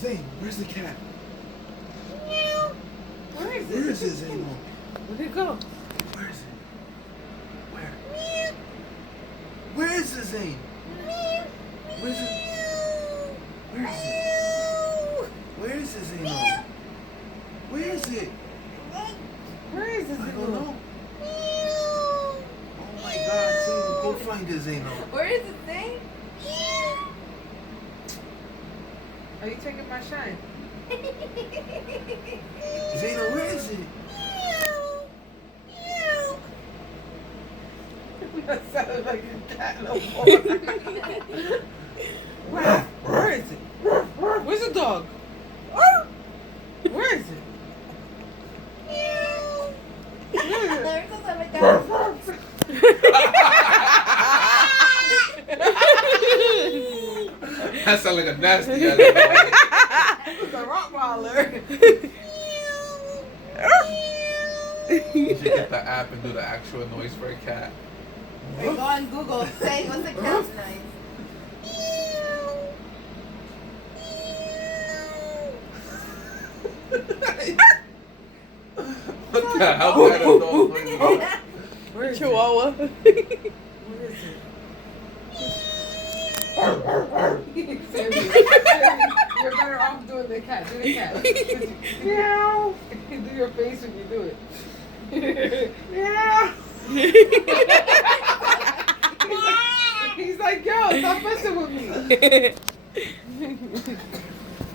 Zane, where's the cat? Meow. Where is it? Where is it, Zane? Where'd it go? Where is it? Where? Meow. Where is it, Zane? Meow. Where is it? Where is it? Where is it, Zane? Where is it? Where is this? I don't know. Oh my God, Zane, go find it, Zane. Where is it, Zane? Are you taking my shine? Zane, where is it? That sounded like a cat no more. Where is it? Where's the dog? Where is it? That sounds like a nasty guy. It's a Rottweiler. You should get the app and do the actual noise for a cat. Or go on Google, say what's the cat's noise. What the hell kind of dog noise is that? Where is Chihuahua. it? Where is it? Sammy, you're better off doing the cat. Do the cat. Meow. Do your face when you do it. Meow. He's like, yo, stop messing with me.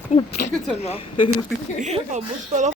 You can turn him off. Almost fell off.